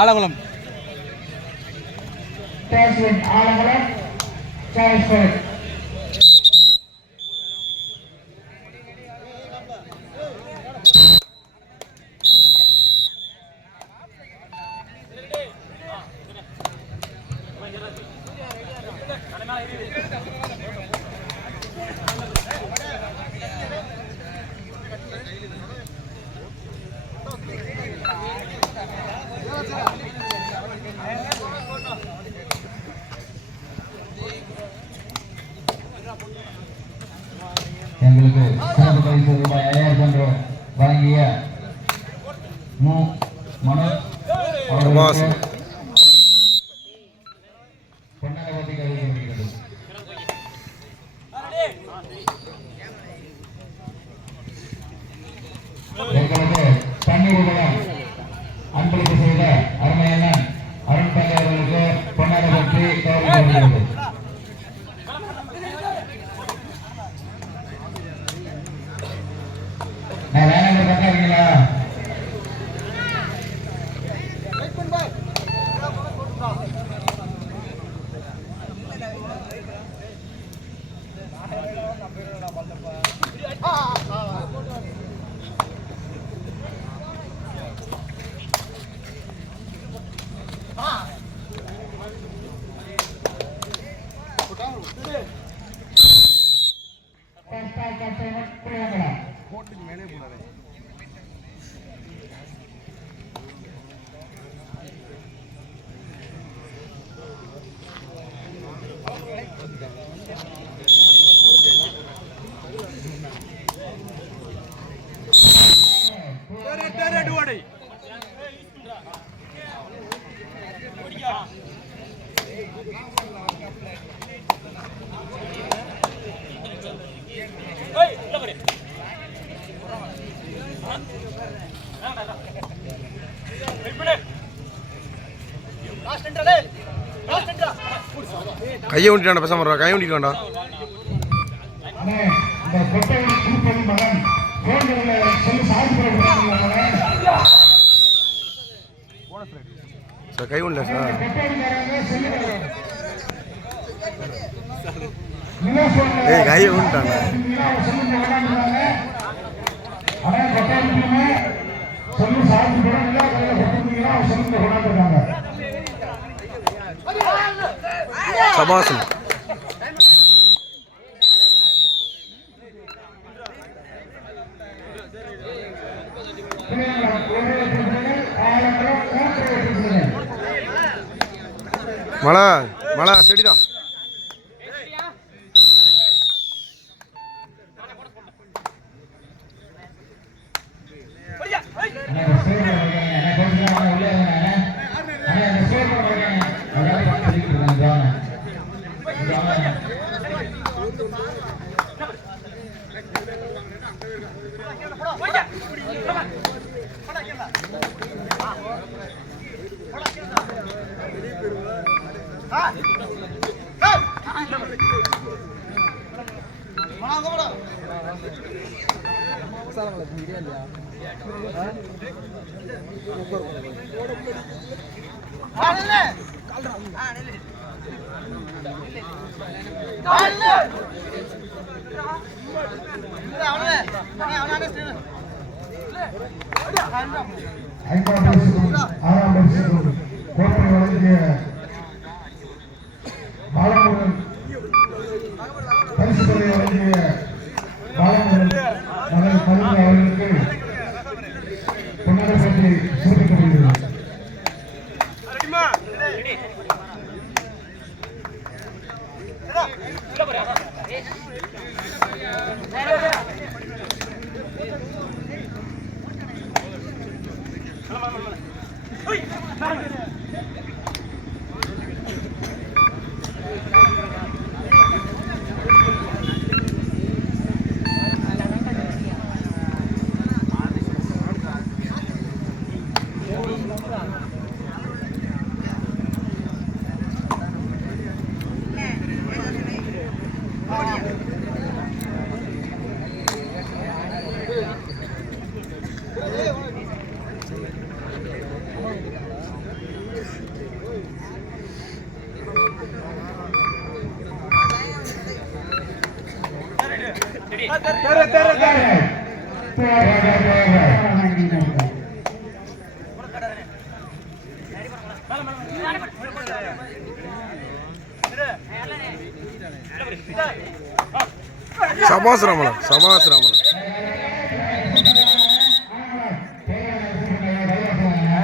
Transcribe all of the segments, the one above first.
ஆலங்குளம் எங்களுக்கு சிறப்பு பரிசு ரூபாய் 5000 என்று வழங்கிய மனோஜ் அவர்களுக்கு பொன்னகவதி அறிவிக்கப்படுகிறது. எங்களுக்கு தண்ணீர் உதவம் அன்பளிப்பு செய்த அருமையண்ணன் அருண் தங்கை அவர்களுக்கு பொன்னகவதி கௌரவிக்கப்படுகிறது. கையை ஊண்டிட்டாண்டா பேசாம வர்றா கையை ஊண்டிட்டாண்டா சார் கை உண்டல சார் ஏய் கையை ஊண்டிட்டாண்டா சபாசனம் மழை மழை செடிதான் சபாஸ் ராமலா, சபாஸ் ராமலா.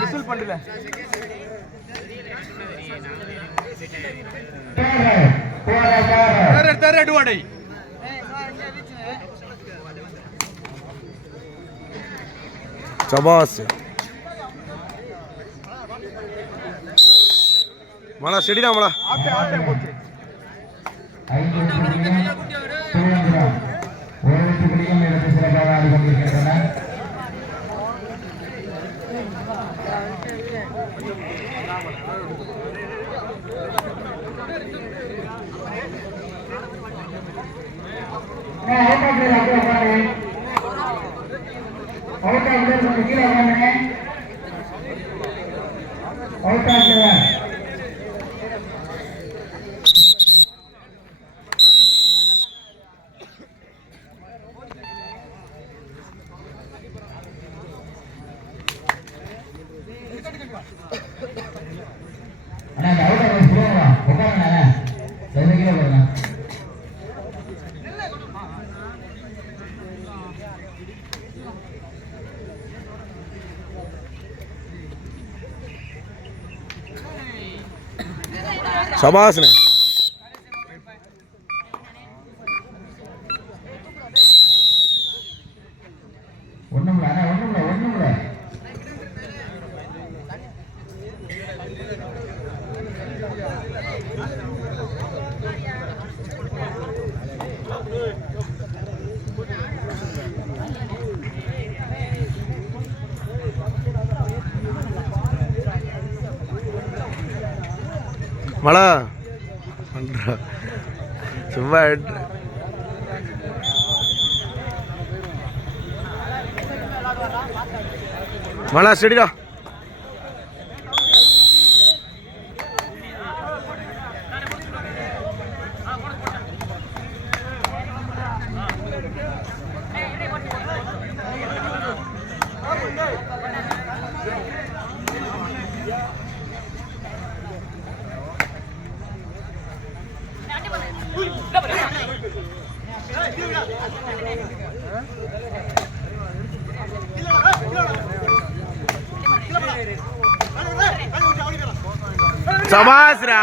விசில் பண்ணல. சபாஸ் மலா செடிடா மலா. சிறப்பாக ஆடிக்கொண்டிருக்கின்றன. சபாஸ்னே ஒண்ணுமில்ல மலா பண்றா சும்மா எடுத்து மலா செடிடா. சபாஸ்ரா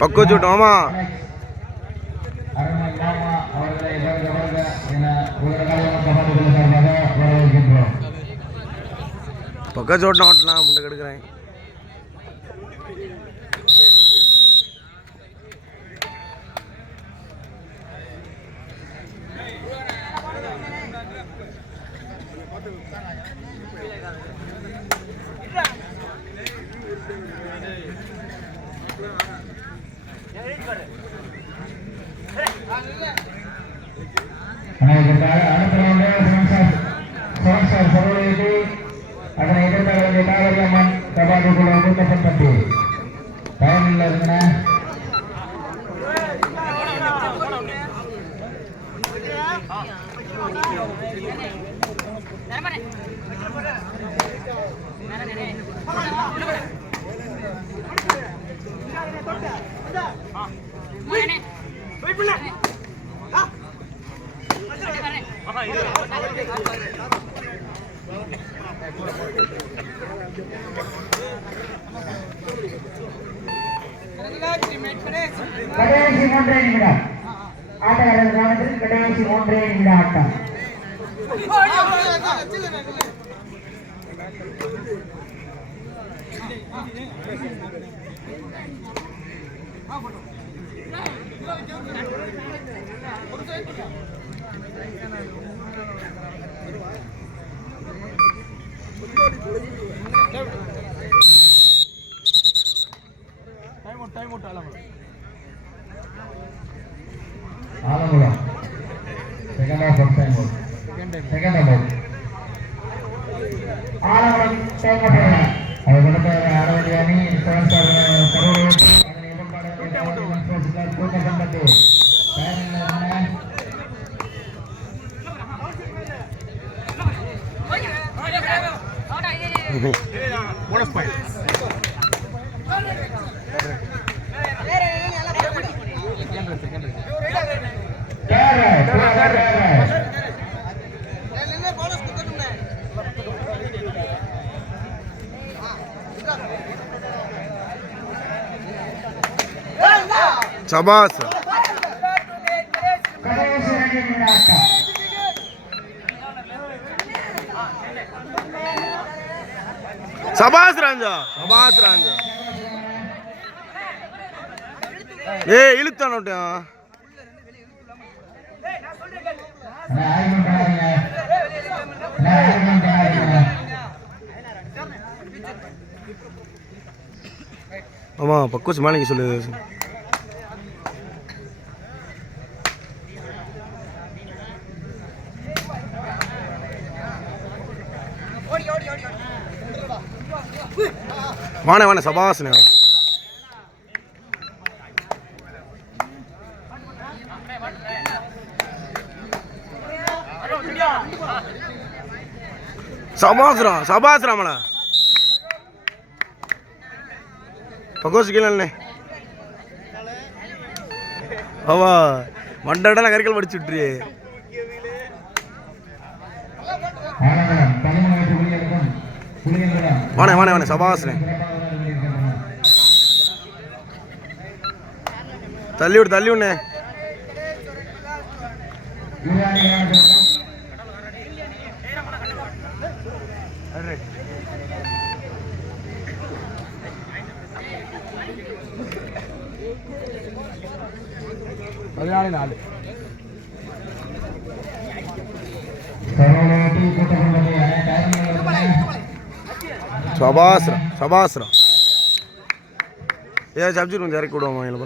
பக்கு வச்சுட்டோமா. பக்க சோட்டா ஓட்டலாம் முண்டை கெடுக்கிறேன். அதனை எதிர்த்தால் வேண்டிய காவிரியம்மன் கபாடிக்குழு கூட்டப்பட்டு பயனில் இருந்தன. கடைசி 3 நிமிடம் ஆட்டಗಾರರ கவனத்தில் கடைசி 3 நிமிட ஆட்டம். Alangulam second half first time second half Alangulam தேங்கப்பட்டது. அதுக்கடுத்து ஆடவடி அணி ஸ்பான்சர் கரூர். அதனை எதிர்பார்த்து கூட்டப்பட்டது. போனஸ் பாயிண்ட் சபாஸ் கடைசி 2 நிமிட ஆட்டம். சபாஸ் ராஞ்சா ஏய் இழுத்தான் விட்டான். ஆமா பக்குவஸ் மாணிக்க சொல்லு. வாணே சபாஸ்னே சபாஸ்ரா மல பகோஸ் கீழே அவா மண்டடா கறிக்கல் படிச்சு விட்டுரு. வாணே சபாஸ்னே தள்ளி விடுண்ணே. சபாஸ்ரா ஏ சப்ஜெக்ட் கொஞ்சம் இறக்கி விடுவோமா இல்லை